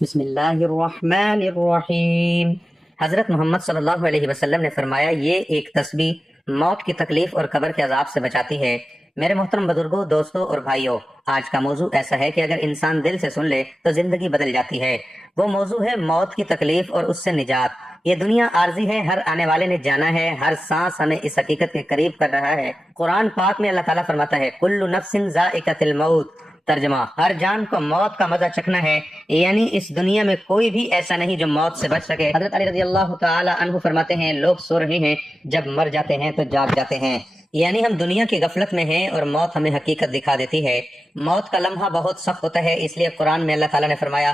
بسم اللہ الرحمن الرحیم۔ حضرت محمد صلی اللہ علیہ وسلم نے فرمایا، یہ ایک تسبیح موت کی تکلیف اور قبر کے عذاب سے بچاتی ہے۔ میرے محترم بزرگوں، دوستوں اور بھائیوں، آج کا موضوع ایسا ہے کہ اگر انسان دل سے سن لے تو زندگی بدل جاتی ہے۔ وہ موضوع ہے موت کی تکلیف اور اس سے نجات۔ یہ دنیا عارضی ہے، ہر آنے والے نے جانا ہے، ہر سانس ہمیں اس حقیقت کے قریب کر رہا ہے۔ قرآن پاک میں اللہ تعالیٰ فرماتا ہے، کل نفس ذائقۃ الموت۔ ترجمہ، ہر جان کو موت کا مزہ چکھنا ہے، یعنی اس دنیا میں کوئی بھی ایسا نہیں جو موت سے بچ سکے۔ حضرت علی رضی اللہ تعالی عنہ فرماتے ہیں، لوگ سو رہے ہیں، جب مر جاتے ہیں تو جاگ جاتے ہیں، یعنی ہم دنیا کی غفلت میں ہیں اور موت ہمیں حقیقت دکھا دیتی ہے۔ موت کا لمحہ بہت سخت ہوتا ہے، اس لیے قرآن میں اللہ تعالیٰ نے فرمایا،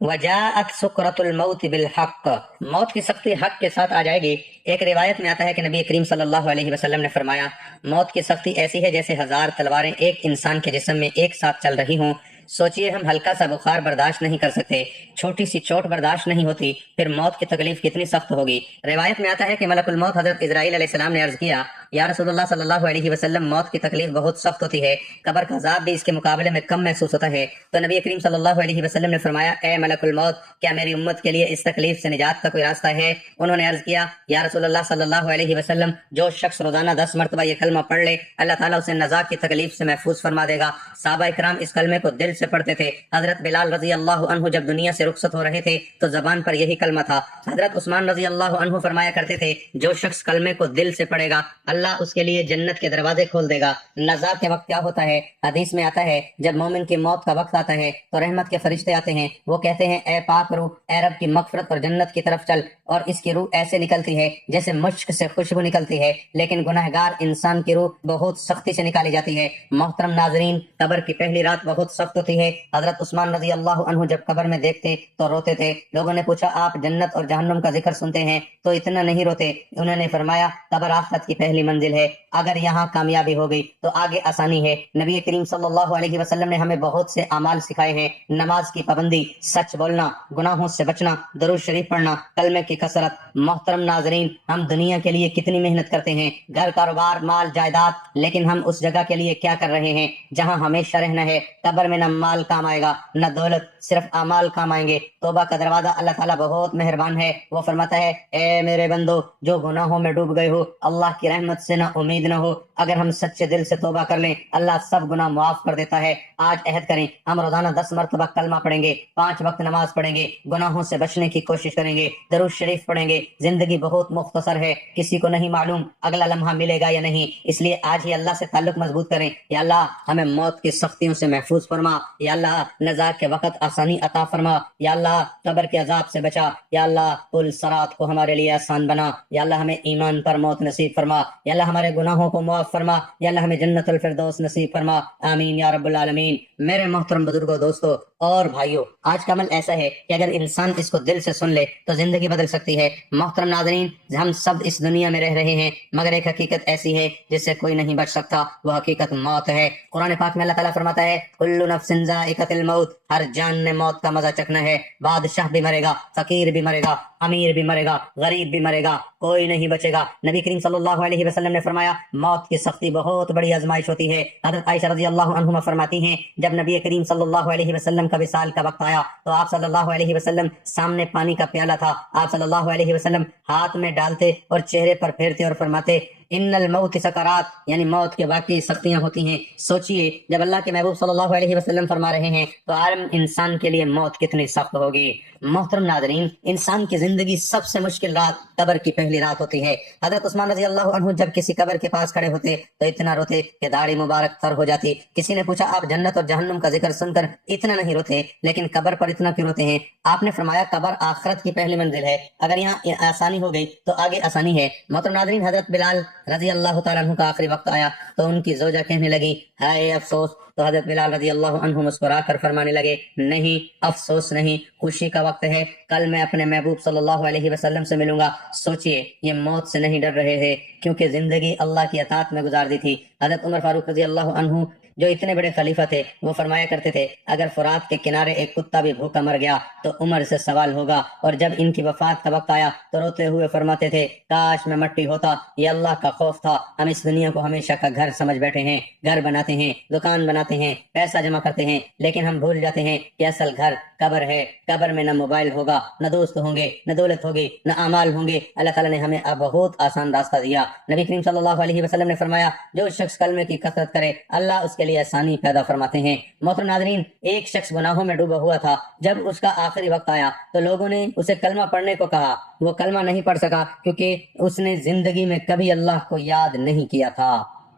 وَجَاءَتْ سُكْرَةُ الْمَوْتِ بِالْحَقِّ، موت کی سختی حق کے ساتھ آ جائے گی۔ ایک روایت میں آتا ہے کہ نبی کریم صلی اللہ علیہ وسلم نے فرمایا، موت کی سختی ایسی ہے جیسے 1000 تلواریں ایک انسان کے جسم میں ایک ساتھ چل رہی ہوں۔ سوچئے، ہم ہلکا سا بخار برداشت نہیں کر سکتے، چھوٹی سی چوٹ برداشت نہیں ہوتی، پھر موت کی تکلیف کتنی سخت ہوگی۔ روایت میں آتا ہے کہ ملک الموت حضرت اسرائیل علیہ السلام نے عرض کیا، یا رسول اللہ صلی اللہ علیہ وسلم، موت کی تکلیف بہت سخت ہوتی ہے، قبر کا عذاب بھی اس کے مقابلے میں کم محسوس ہوتا ہے۔ تو نبی کریم صلی اللہ علیہ وسلم نے فرمایا، اے ملک الموت، کیا میری امت کے لیے اس تکلیف سے نجات کا کوئی راستہ ہے؟ انہوں نے عرض کیا، یا رسول اللہ صلی اللہ علیہ وسلم، جو شخص روزانہ 10 مرتبہ یہ کلمہ پڑھ لے، اللہ تعالیٰ اسے نزاع کی تکلیف سے محفوظ فرما دے گا۔ صحابہ اکرام اس کلمے کو دل سے پڑھتے تھے۔ حضرت بلال رضی اللہ عنہ جب دنیا سے رخصت ہو رہے تھے تو زبان پر یہی کلمہ تھا۔ حضرت عثمان رضی اللہ عنہ فرمایا کرتے تھے، جو شخص کلمے کو دل سے پڑھے گا، اللہ اس کے لیے جنت کے دروازے کھول دے گا۔ نزاع کے وقت کیا ہوتا ہے؟ حدیث میں آتا ہے، جب مومن کی موت کا وقت آتا ہے تو رحمت کے فرشتے آتے ہیں، وہ کہتے ہیں، اے پاک روح، اے رب کی مغفرت اور جنت کی طرف چل، اور اس کی روح ایسے نکلتی ہے جیسے مشک سے خوشبو نکلتی ہے، لیکن گنہگار انسان کی روح بہت سختی سے نکالی جاتی ہے۔ محترم ناظرین، قبر کی پہلی رات بہت سخت ہوتی ہے۔ حضرت عثمان رضی اللہ عنہ جب قبر میں دیکھتے تو روتے تھے۔ لوگوں نے پوچھا، آپ جنت اور جہنم کا ذکر سنتے ہیں تو اتنا نہیں روتے؟ انہوں نے فرمایا، قبر آخرت کی پہلی منزل ہے، اگر یہاں کامیابی ہو گئی تو آگے آسانی ہے۔ نبی کریم صلی اللہ علیہ وسلم نے ہمیں بہت سے اعمال سکھائے ہیں، نماز کی پابندی، سچ بولنا، گناہوں سے بچنا، درود شریف پڑھنا، کلمے کی کثرت۔ محترم ناظرین، ہم دنیا کے لیے کتنی محنت کرتے ہیں، گھر، کاروبار، مال، جائیداد، لیکن ہم اس جگہ کے لیے کیا کر رہے ہیں جہاں ہمیشہ رہنا ہے؟ قبر میں نہ مال کام آئے گا نہ دولت، صرف اعمال کام آئیں گے۔ توبہ کا دروازہ اللہ تعالیٰ بہت مہربان ہے، وہ فرماتا ہے، اے میرے بندو، جو گناہوں میں ڈوب گئے ہو، اللہ کی رحمت سے نہ امید نہ ہو، اگر ہم سچے دل سے توبہ کر لیں، اللہ سب گناہ معاف کر دیتا ہے۔ آج عہد کریں، ہم روزانہ 10 مرتبہ کلمہ پڑھیں گے، 5 وقت نماز پڑھیں گے، گناہوں سے بچنے کی کوشش کریں گے، درود شریف پڑھیں گے۔ زندگی بہت مختصر ہے، کسی کو نہیں معلوم اگلا لمحہ ملے گا یا نہیں، اس لیے آج ہی اللہ سے تعلق مضبوط کریں۔ یا اللہ، ہمیں موت کی سختیوں سے محفوظ فرما، یا اللہ نزاع کے وقت آسانی عطا فرما، یا اللہ قبر کے عذاب سے بچا، یا اللہ پل صراط کو ہمارے لیے آسان بنا، یا اللہ ہمیں ایمان پر موت نصیب فرما، یا اللہ ہمارے گناہوں کو معاف فرما، یا اللہ ہمیں جنت الفردوس نصیب فرما، آمین یا رب العالمین۔ میرے محترم بزرگوں، دوستوں اور بھائیوں، آج کا عمل ایسا ہے کہ اگر انسان اس کو دل سے سن لے تو زندگی بدل سکتی ہے۔ محترم ناظرین، ہم سب اس دنیا میں رہ رہے ہیں، مگر ایک حقیقت ایسی ہے جس سے کوئی نہیں بچ سکتا، وہ حقیقت موت ہے۔ قرآن پاک میں اللہ تعالیٰ فرماتا ہے، کل نفس ذائقۃ الموت، ہر جان نے موت کا مزہ چکھنا ہے۔ بادشاہ بھی مرے گا، فقیر بھی مرے گا، امیر بھی مرے گا، غریب بھی مرے گا، کوئی نہیں بچے گا۔ نبی کریم صلی اللہ علیہ وسلم نے فرمایا، موت کی سختی بہت بڑی آزمائش ہوتی ہے۔ حضرت عائشہ رضی اللہ عنہما فرماتی ہیں، جب نبی کریم صلی اللہ علیہ وسلم کا وصال کا وقت آیا تو آپ صلی اللہ علیہ وسلم سامنے پانی کا پیالہ تھا، آپ صلی اللہ علیہ وسلم ہاتھ میں ڈالتے اور چہرے پر پھیرتے اور فرماتے، ان الموت سکرات، یعنی موت کے واقعی سختیاں ہوتی ہیں۔ سوچئے، جب اللہ کے محبوب صلی اللہ علیہ وسلم فرما رہے ہیں تو عالم انسان کے لیے موت کتنی سخت ہوگی۔ محترم ناظرین، انسان کی زندگی سب سے مشکل رات قبر کی پہلی رات ہوتی ہے۔ حضرت عثمان رضی اللہ عنہ جب کسی قبر کے پاس کھڑے ہوتے تو اتنا روتے کہ داڑھی مبارک تر ہو جاتی۔ کسی نے پوچھا، آپ جنت اور جہنم کا ذکر سن کر اتنا نہیں روتے، لیکن قبر پر اتنا کیوں روتے ہیں؟ آپ نے فرمایا، قبر آخرت کی پہلی منزل ہے، اگر یہاں آسانی ہو گئی تو آگے آسانی ہے۔ محترم ناظرین، حضرت بلال رضی اللہ تعالیٰ عنہ کا آخری وقت آیا تو ان کی زوجہ کہنے لگی، ہائے افسوس، تو حضرت بلال رضی اللہ عنہ مسکرا کر فرمانے لگے، نہیں، افسوس نہیں، خوشی کا وقت ہے، کل میں اپنے محبوب صلی اللہ علیہ وسلم سے ملوں گا۔ سوچئے، یہ موت سے نہیں ڈر رہے ہیں کیونکہ زندگی اللہ کی اطاعت میں گزار دی تھی۔ حضرت عمر فاروق رضی اللہ عنہ جو اتنے بڑے خلیفہ تھے وہ فرمایا کرتے تھے اگر فرات کے کنارے ایک کتا بھی بھوکا مر گیا تو عمر سے سوال ہوگا، اور جب ان کی وفات کا وقت آیا تو روتے ہوئے فرماتے تھے کاش میں مٹی ہوتا، یہ اللہ کا خوف تھا، ہم اس دنیا کو ہمیشہ کا گھر سمجھ بیٹھے ہیں، گھر بناتے ہیں، دکان بناتے ہیں، پیسہ جمع کرتے ہیں، لیکن ہم بھول جاتے ہیں کہ اصل گھر قبر ہے، قبر میں نہ موبائل ہوگا، نہ دوست ہوں گے، نہ دولت ہوگی، نہ اعمال ہوں گے۔ اللہ تعالیٰ نے ہمیں بہت آسان راستہ دیا۔ نبی کریم صلی اللہ علیہ وسلم نے فرمایا جو شخص کلمے کی کثرت کرے اللہ اس کے لیے آسانی پیدا فرماتے ہیں۔ محترم ناظرین، ایک شخص گناہوں میں ڈوبا ہوا تھا، جب اس کا آخری وقت آیا تو لوگوں نے اسے کلمہ پڑھنے کو کہا، وہ کلمہ نہیں پڑھ سکا کیونکہ اس نے زندگی میں کبھی اللہ کو یاد نہیں کیا تھا۔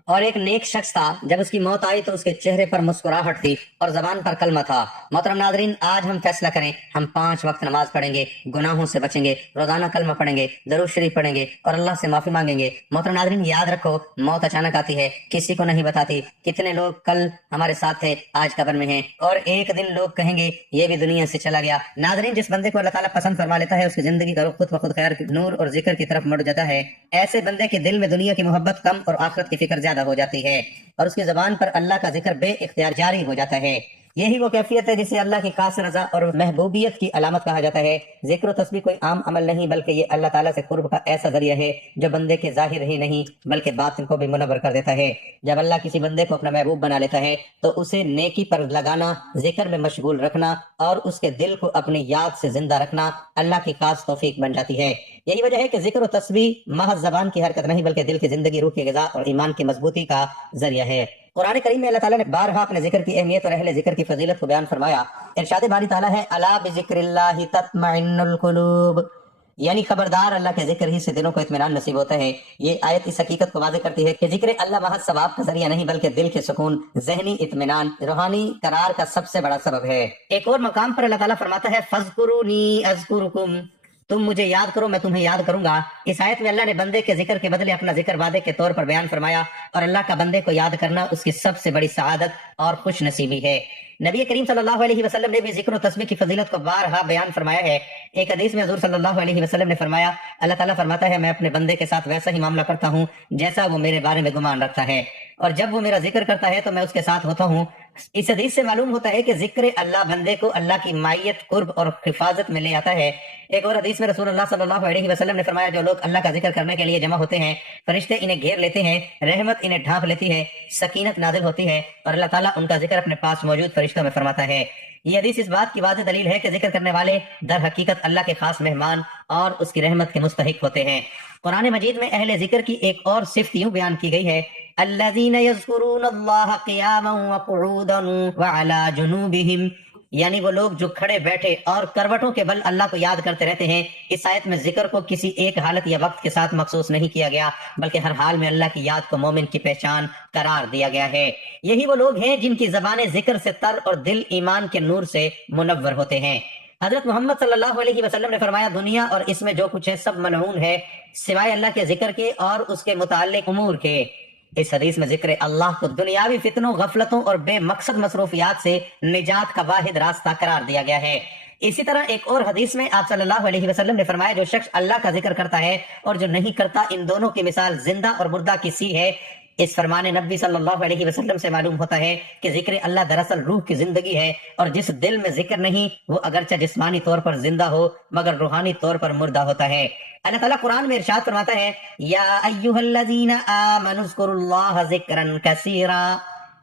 اور ایک نیک شخص تھا، جب اس کی موت آئی تو اس کے چہرے پر مسکراہٹ تھی اور زبان پر کلمہ تھا۔ محترم ناظرین، آج ہم فیصلہ کریں، ہم 5 وقت نماز پڑھیں گے، گناہوں سے بچیں گے، روزانہ کلمہ پڑھیں گے، درود شریف پڑھیں گے اور اللہ سے معافی مانگیں گے۔ محترم ناظرین، یاد رکھو موت اچانک آتی ہے، کسی کو نہیں بتاتی۔ کتنے لوگ کل ہمارے ساتھ تھے آج قبر میں ہیں، اور ایک دن لوگ کہیں گے یہ بھی دنیا سے چلا گیا۔ ناظرین، جس بندے کو اللہ تعالیٰ پسند فرما لیتا ہے اس کی زندگی کا رخ خود بخود خیر نور اور ذکر کی طرف مڑ جاتا ہے۔ ایسے بندے کے دل میں دنیا کی محبت کم اور آخرت کی فکر زیادہ ہو جاتی ہے، اور اس کی زبان پر اللہ کا ذکر بے اختیار جاری ہو جاتا ہے۔ یہی وہ کیفیت ہے جسے اللہ کی خاص رضا اور محبوبیت کی علامت کہا جاتا ہے۔ ذکر و تسبیح کوئی عام عمل نہیں بلکہ یہ اللہ تعالیٰ سے قرب کا ایسا ذریعہ ہے جو بندے کے ظاہر ہی نہیں بلکہ باطن کو بھی منور کر دیتا ہے۔ جب اللہ کسی بندے کو اپنا محبوب بنا لیتا ہے تو اسے نیکی پر لگانا، ذکر میں مشغول رکھنا اور اس کے دل کو اپنی یاد سے زندہ رکھنا اللہ کی خاص توفیق بن جاتی ہے۔ یہی وجہ ہے کہ ذکر و تسبیح محض زبان کی حرکت نہیں بلکہ دل کی زندگی، روح کی غذا اور ایمان کی مضبوطی کا ذریعہ ہے۔ قرآن کریم میں اللہ تعالیٰ نے بارہا اپنے ذکر کی اہمیت اور اہل ذکر کی فضیلت کو بیان فرمایا۔ ارشاد باری تعالیٰ ہے الا بذکر اللہ تطمئن القلوب، یعنی خبردار اللہ کے ذکر ہی سے دلوں کو اطمینان نصیب ہوتا ہے۔ یہ آیت اس حقیقت کو واضح کرتی ہے کہ ذکر اللہ محض ثواب کا ذریعہ نہیں بلکہ دل کے سکون، ذہنی اطمینان، روحانی قرار کا سب سے بڑا سبب ہے۔ ایک اور مقام پر اللہ تعالیٰ فرماتا ہے فاذکرونی اذکرکم، تم مجھے یاد کرو میں تمہیں یاد کروں گا۔ اس آیت میں اللہ نے بندے کے ذکر کے بدلے اپنا ذکر وعدے کے طور پر بیان فرمایا، اور اللہ کا بندے کو یاد کرنا اس کی سب سے بڑی سعادت اور خوش نصیبی ہے۔ نبی کریم صلی اللہ علیہ وسلم نے بھی ذکر و تسبیح کی فضیلت کو بارہا بیان فرمایا ہے۔ ایک حدیث میں حضور صلی اللہ علیہ وسلم نے فرمایا اللہ تعالیٰ فرماتا ہے میں اپنے بندے کے ساتھ ویسا ہی معاملہ کرتا ہوں جیسا وہ میرے بارے میں گمان رکھتا ہے، اور جب وہ میرا ذکر کرتا ہے تو میں اس کے ساتھ ہوتا ہوں۔ اس حدیث سے معلوم ہوتا ہے کہ ذکر اللہ بندے کو اللہ کی مائیت، قرب اور حفاظت میں لے آتا ہے۔ ایک اور حدیث میں رسول اللہ صلی اللہ علیہ وسلم نے فرمایا جو لوگ اللہ کا ذکر کرنے کے لیے جمع ہوتے ہیں فرشتے انہیں گھیر لیتے ہیں، رحمت انہیں ڈھانپ لیتی ہے، سکینت نازل ہوتی ہے، اور اللہ تعالیٰ ان کا ذکر اپنے پاس موجود فرشتوں میں فرماتا ہے۔ یہ حدیث اس بات کی واضح دلیل ہے کہ ذکر کرنے والے در حقیقت اللہ کے خاص مہمان اور اس کی رحمت کے مستحق ہوتے ہیں۔ قرآن مجید میں اہل ذکر کی ایک اور صفت یوں بیان کی گئی ہے الذین یذکرون اللہ قیاما وقعودا وعلی جنوبہم، یعنی وہ لوگ جو کھڑے بیٹھے اور کروٹوں کے بل اللہ کو یاد کرتے رہتے ہیں۔ اس آیت میں ذکر کو کسی ایک حالت یا وقت کے ساتھ مخصوص نہیں کیا گیا بلکہ ہر حال میں اللہ کی یاد کو مومن کی پہچان قرار دیا گیا ہے۔ یہی وہ لوگ ہیں جن کی زبانیں ذکر سے تر اور دل ایمان کے نور سے منور ہوتے ہیں۔ حضرت محمد صلی اللہ علیہ وسلم نے فرمایا دنیا اور اس میں جو کچھ ہے سب ملعون ہے سوائے اللہ کے ذکر کے اور اس کے متعلق امور کے۔ اس حدیث میں ذکر اللہ کو دنیاوی فتنوں، غفلتوں اور بے مقصد مصروفیات سے نجات کا واحد راستہ قرار دیا گیا ہے۔ اسی طرح ایک اور حدیث میں آپ صلی اللہ علیہ وسلم نے فرمایا جو شخص اللہ کا ذکر کرتا ہے اور جو نہیں کرتا ان دونوں کی مثال زندہ اور مردہ کی سی ہے۔ اس فرمان نبی صلی اللہ علیہ وسلم سے معلوم ہوتا ہے کہ ذکر اللہ دراصل روح کی زندگی ہے، اور جس دل میں ذکر نہیں وہ اگرچہ جسمانی طور پر زندہ ہو مگر روحانی طور پر مردہ ہوتا ہے۔ اللہ تعالیٰ قرآن میں ارشاد فرماتا ہے یا ایھا الذین آمنوا اذکروا اللہ ذکرا کثیرا،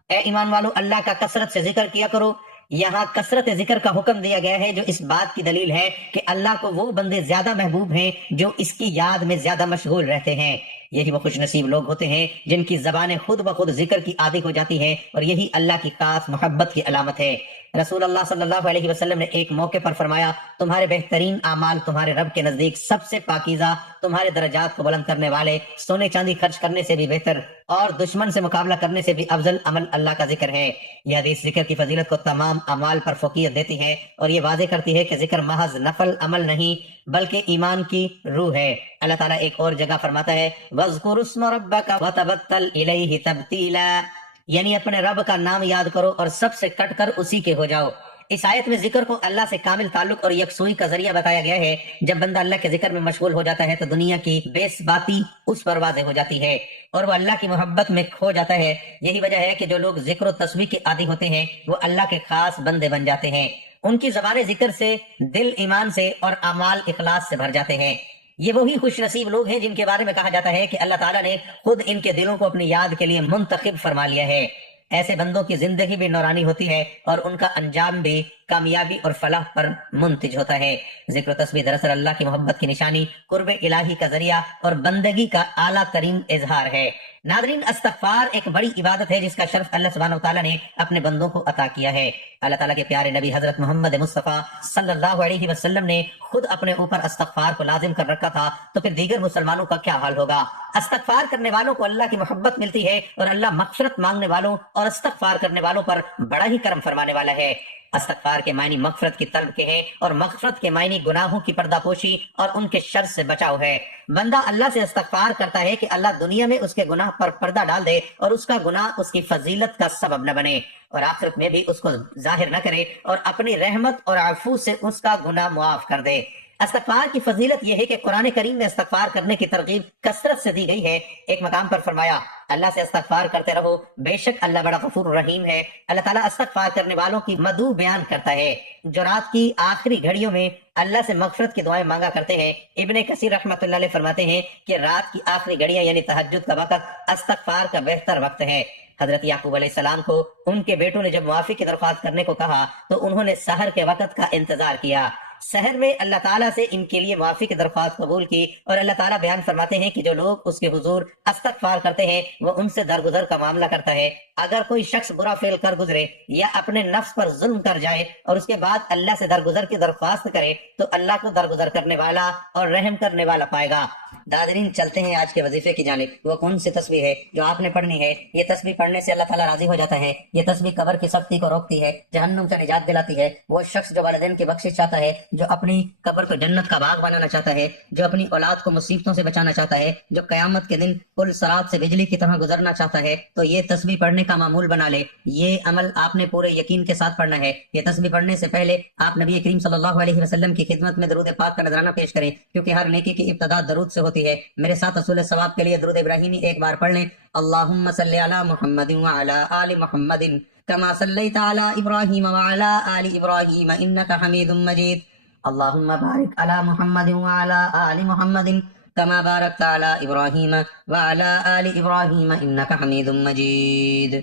اے ایمان والو اللہ کا کثرت سے ذکر کیا کرو۔ یہاں کثرت ذکر کا حکم دیا گیا ہے جو اس بات کی دلیل ہے کہ اللہ کو وہ بندے زیادہ محبوب ہیں جو اس کی یاد میں زیادہ مشغول رہتے ہیں۔ یہی وہ خوش نصیب لوگ ہوتے ہیں جن کی زبانیں خود بخود ذکر کی عادی ہو جاتی ہے، اور یہی اللہ کی خاص محبت کی علامت ہے۔ رسول اللہ صلی اللہ علیہ وسلم نے ایک موقع پر فرمایا تمہارے بہترین اعمال تمہارے رب کے نزدیک سب سے پاکیزہ، تمہارے درجات کو بلند کرنے والے، سونے چاندی خرچ کرنے سے بھی بہتر اور دشمن سے مقابلہ کرنے سے بھی افضل عمل اللہ کا ذکر ہے۔ یہ حدیث ذکر کی فضیلت کو تمام اعمال پر فوقیت دیتی ہے اور یہ واضح کرتی ہے کہ ذکر محض نفل عمل نہیں بلکہ ایمان کی روح ہے۔ اللہ تعالیٰ ایک اور جگہ فرماتا ہے وَاذْكُرِ اسْمَ رَبَّكَ وَتَبَتَّلْ إِلَيْهِ تَبْتِيلًا، یعنی اپنے رب کا نام یاد کرو اور سب سے کٹ کر اسی کے ہو جاؤ۔ اس آیت میں ذکر کو اللہ سے کامل تعلق اور یکسوئی کا ذریعہ بتایا گیا ہے۔ جب بندہ اللہ کے ذکر میں مشغول ہو جاتا ہے تو دنیا کی بے ثباتی اس پر واضح ہو جاتی ہے اور وہ اللہ کی محبت میں کھو جاتا ہے۔ یہی وجہ ہے کہ جو لوگ ذکر و تسبیح کے عادی ہوتے ہیں وہ اللہ کے خاص بندے بن جاتے ہیں۔ ان کی زبان ذکر سے دل ایمان سے اور اعمال اخلاص سے بھر جاتے ہیں۔ یہ وہی خوش نصیب لوگ ہیں جن کے بارے میں کہا جاتا ہے کہ اللہ تعالیٰ نے خود ان کے دلوں کو اپنی یاد کے لیے منتخب فرما لیا ہے۔ ایسے بندوں کی زندگی بھی نورانی ہوتی ہے اور ان کا انجام بھی کامیابی اور فلاح پر منتج ہوتا ہے۔ ذکر و تسبیح دراصل اللہ کی محبت کی نشانی، قرب الہی کا ذریعہ اور بندگی کا اعلیٰ ترین اظہار ہے۔ ناظرین، استغفار ایک بڑی عبادت ہے جس کا شرف اللہ سبحانہ وتعالیٰ نے اپنے بندوں کو عطا کیا ہے۔ اللہ تعالیٰ کے پیارے نبی حضرت محمد مصطفیٰ صلی اللہ علیہ وسلم نے خود اپنے اوپر استغفار کو لازم کر رکھا تھا، تو پھر دیگر مسلمانوں کا کیا حال ہوگا؟ استغفار کرنے والوں کو اللہ کی محبت ملتی ہے اور اللہ مغفرت مانگنے والوں اور استغفار کرنے والوں پر بڑا ہی کرم فرمانے والا ہے۔ استغفار کے معنی مغفرت کی طلب کے ہیں اور مغفرت کے معنی گناہوں کی پردہ پوشی اور ان کے شر سے بچاؤ ہے۔ بندہ اللہ سے استغفار کرتا ہے کہ اللہ دنیا میں اس کے گناہ پر پردہ ڈال دے اور اس کا گناہ اس کی فضیلت کا سبب نہ بنے، اور آخرت میں بھی اس کو ظاہر نہ کرے اور اپنی رحمت اور عفو سے اس کا گناہ معاف کر دے۔ استغفار کی فضیلت یہ ہے کہ قرآن کریم میں استغفار کرنے کی ترغیب کثرت سے دی گئی ہے۔ ایک مقام پر فرمایا، اللہ سے استغفار کرتے رہو، بے شک اللہ بڑا غفور رحیم ہے۔ اللہ تعالیٰ استغفار کرنے والوں کی مدعو بیان کرتا ہے جو رات کی آخری گھڑیوں میں اللہ سے مغفرت کی دعائیں مانگا کرتے ہیں۔ ابن کثیر رحمۃ اللہ علیہ فرماتے ہیں کہ رات کی آخری گھڑیاں یعنی تہجد کا وقت استغفار کا بہتر وقت ہے۔ حضرت یعقوب علیہ السلام کو ان کے بیٹوں نے جب معافی کی درخواست کرنے کو کہا تو انہوں نے سحر کے وقت کا انتظار کیا۔ سحر میں اللہ تعالیٰ سے ان کے لیے معافی کی درخواست قبول کی، اور اللہ تعالیٰ بیان فرماتے ہیں کہ جو لوگ اس کے حضور استغفار کرتے ہیں وہ ان سے درگزر کا معاملہ کرتا ہے۔ اگر کوئی شخص برا فعل کر گزرے یا اپنے نفس پر ظلم کر جائے اور اس کے بعد اللہ سے درگزر کی درخواست کرے تو اللہ کو درگزر کرنے والا اور رحم کرنے والا پائے گا۔ ناظرین، چلتے ہیں آج کے وظیفے کی جانب۔ وہ کون سی تسبیح ہے جو آپ نے پڑھنی ہے؟ یہ تسبیح پڑھنے سے اللہ تعالیٰ راضی ہو جاتا ہے۔ یہ تسبیح قبر کی سختی کو روکتی ہے، جہنم سے نجات دلاتی ہے۔ وہ شخص جو والدین کی بخشش چاہتا ہے، جو اپنی قبر کو جنت کا باغ بنانا چاہتا ہے، جو اپنی اولاد کو مصیبتوں سے بچانا چاہتا ہے، جو قیامت کے دن پل صراط سے بجلی کی طرح گزرنا چاہتا ہے، تو یہ تسبیح پڑھنے کا معمول بنا لے۔ یہ عمل آپ نے پورے یقین کے ساتھ پڑھنا ہے۔ یہ تسبیح پڑھنے سے پہلے آپ نبی کریم صلی اللہ علیہ وسلم کی خدمت میں درود پاک کا نذرانہ پیش کریں، کیونکہ ہر نیکی کی ابتدا درود سے ہوتی ہے۔ میرے ساتھ حصول ثواب کے لیے درود ابراہیمی ایک بار پڑھ لیں۔ اللہم صلی علی محمد وعلی آل محمد کما صلیت علی ابراہیم وعلی آل ابراہیم انک حمید مجید۔ اللہم بارک علی محمد وعلی آل محمد کما بارکت علی ابراہیم وعلی آل ابراہیم انک حمید مجید۔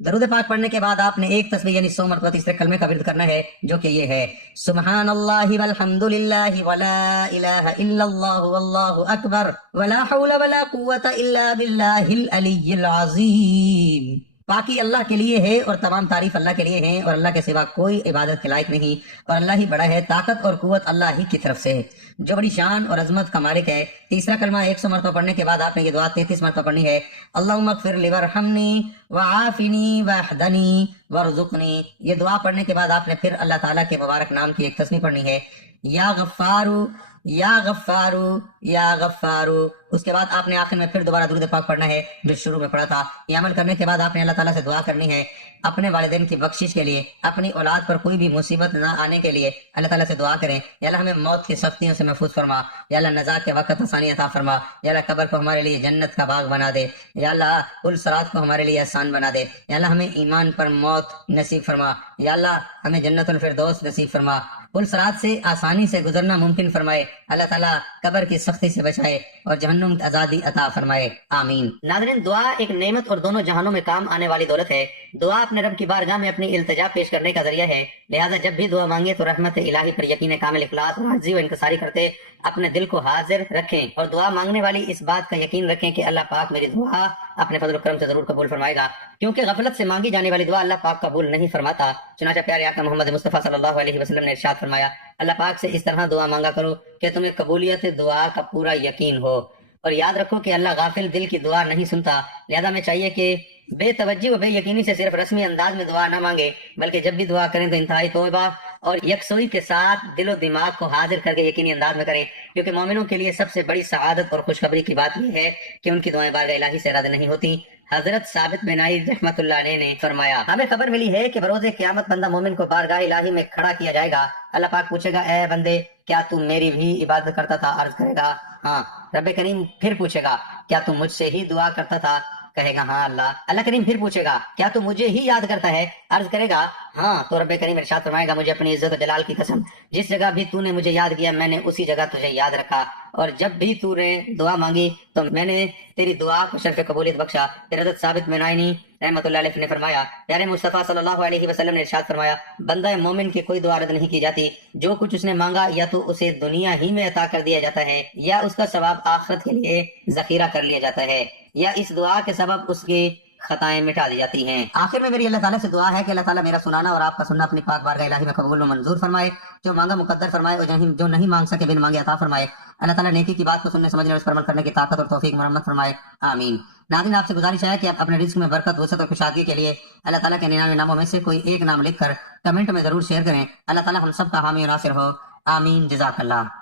درود پاک پڑھنے کے بعد آپ نے ایک تسبیح یعنی 100 مرتبہ تیسرے کلمے کا ورد کرنا ہے، جو کہ یہ ہے: سبحان اللہ والحمد للہ ولا الہ الا اللہ واللہ اکبر ولا حول ولا قوة الا باللہ العلی العظیم۔ پاکی اللہ کے لیے ہے اور تمام تعریف اللہ کے لیے ہیں، اور اللہ کے سوا کوئی عبادت کے لائق نہیں، اور اللہ ہی بڑا ہے، طاقت اور قوت اللہ ہی کی طرف سے ہے جو بڑی شان اور عظمت کا مالک ہے۔ تیسرا کلمہ 100 مرتبہ پڑھنے کے بعد آپ نے یہ دعا 33 مرتبہ پڑھنی ہے: اللہم اغفر لی وارحمنی وعافنی واہدنی وارزقنی۔ یہ دعا پڑھنے کے بعد آپ نے پھر اللہ تعالیٰ کے مبارک نام کی ایک تسبیح پڑھنی ہے: یا غفارو یا غفارو یا غفارو۔ اس کے بعد آپ نے آخر میں پھر دوبارہ درود پاک پڑھنا ہے جو شروع میں پڑھا تھا۔ یہ عمل کرنے کے بعد آپ نے اللہ تعالیٰ سے دعا کرنی ہے اپنے والدین کی بخشش کے لیے، اپنی اولاد پر کوئی بھی مصیبت نہ آنے کے لیے اللہ تعالیٰ سے دعا کریں: یا اللہ ہمیں موت کی سختیوں سے محفوظ فرما، یا اللہ نزاع کے وقت آسانی عطا فرما، یا اللہ قبر کو ہمارے لیے جنت کا باغ بنا دے، یا اللہ پل صراط کو ہمارے لیے آسان بنا دے، یا اللہ ہمیں ایمان پر موت نصیب فرما، یا اللہ ہمیں جنت الفردوس نصیب فرما، پل صراط سے آسانی سے گزرنا ممکن فرمائے، اللہ تعالیٰ قبر کی سختی سے بچائے اور جہنم کی آزادی عطا فرمائے، آمین۔ ناظرین، دعا ایک نعمت اور دونوں جہانوں میں کام آنے والی دولت ہے۔ دعا اپنے رب کی بارگاہ میں اپنی التجا پیش کرنے کا ذریعہ ہے، لہذا جب بھی دعا مانگے تو رحمت الہی پر یقین کامل، اخلاص اور عاجزی و انکساری کرتے اپنے دل کو حاضر رکھیں، اور دعا مانگنے والی اس بات کا یقین رکھیں کہ اللہ پاک میری دعا اپنے فضل و کرم سے ضرور قبول فرمائے گا، کیونکہ غفلت سے مانگی جانے والی دعا اللہ پاک قبول نہیں فرماتا۔ چنانچہ پیارے آقا محمد مصطفیٰ صلی اللہ علیہ وسلم نے ارشاد فرمایا: اللہ پاک سے اس طرح دعا مانگا کرو کہ تمہیں قبولیت دعا کا پورا یقین ہو، اور یاد رکھو کہ اللہ غافل دل کی دعا نہیں سنتا، لہذا میں چاہیے کہ بے توجہ و بے یقینی سے صرف رسمی انداز میں دعا نہ مانگے، بلکہ جب بھی دعا کریں تو انتہائی توبہ اور یکسوئی کے ساتھ دل و دماغ کو حاضر کر کے یقینی انداز میں کریں، کیونکہ مومنوں کے لیے سب سے بڑی سعادت اور خوشخبری کی بات یہ ہے کہ ان کی دعائیں بارگاہ الہی سے رد نہیں ہوتی۔ حضرت ثابت بن عید رحمۃ اللہ علیہ نے فرمایا ہمیں خبر ملی ہے کہ بروز قیامت بندہ مومن کو بارگاہ الہی میں کھڑا کیا جائے گا. اللہ پاک پوچھے گا اے بندے کیا تم میری بھی عبادت کرتا تھا؟ عرض کرے گا ہاں. رب کریم پھر پوچھے گا کیا تم مجھ سے ہی دعا کرتا تھا؟ کہے گا ہاں اللہ. اللہ کریم پھر پوچھے گا کیا تم مجھے ہی یاد کرتا ہے؟ عرض کرے گا ہاں. تو رب کریم ارشاد فرمائے گا مجھے اپنی عزت و جلال کی قسم جس جگہ بھی تو نے مجھے یاد کیا میں نے اسی جگہ تجھے یاد رکھا اور جب بھی تو نے دعا مانگی تو میں نے تیری دعا کو شرف قبولیت بخشا. پھر حضرت ثابت بن عینی رحمۃ اللہ علیہ نے فرمایا پیارے مصطفیٰ صلی اللہ علیہ وسلم نے ارشاد فرمایا بندہ مومن کی کوئی دعا رد نہیں کی جاتی. جو کچھ اس نے مانگا یا تو اسے دنیا ہی میں عطا کر دیا جاتا ہے یا اس کا ثواب آخرت کے لیے ذخیرہ کر لیا جاتا ہے یا اس دعا کے سبب اس کی خطائیں مٹا دی جاتی ہیں. آخر میں میری اللہ تعالیٰ سے دعا ہے کہ اللہ تعالیٰ میرا سنانا اور آپ کا سننا اپنی پاک بارگاہ الہی میں قبول و منظور فرمائے. جو مانگا مقدر فرمائے اور جو نہیں مانگ سکے بن مانگے عطا فرمائے. اللہ تعالیٰ نیکی کی بات کو سننے سمجھنے اور اس پر عمل کرنے کی طاقت اور توفیق مرمت فرمائے. آمین. ناظرین آپ سے گزارش ہے کہ آپ اپنے رزق میں برکت وسعت اور کشادگی کے لیے اللہ تعالیٰ کے 99 ناموں میں سے کوئی ایک نام لکھ کر کمنٹ میں ضرور شیئر کریں. اللہ تعالیٰ ہم سب کا حامی و ناصر ہو. آمین. جزاک اللہ.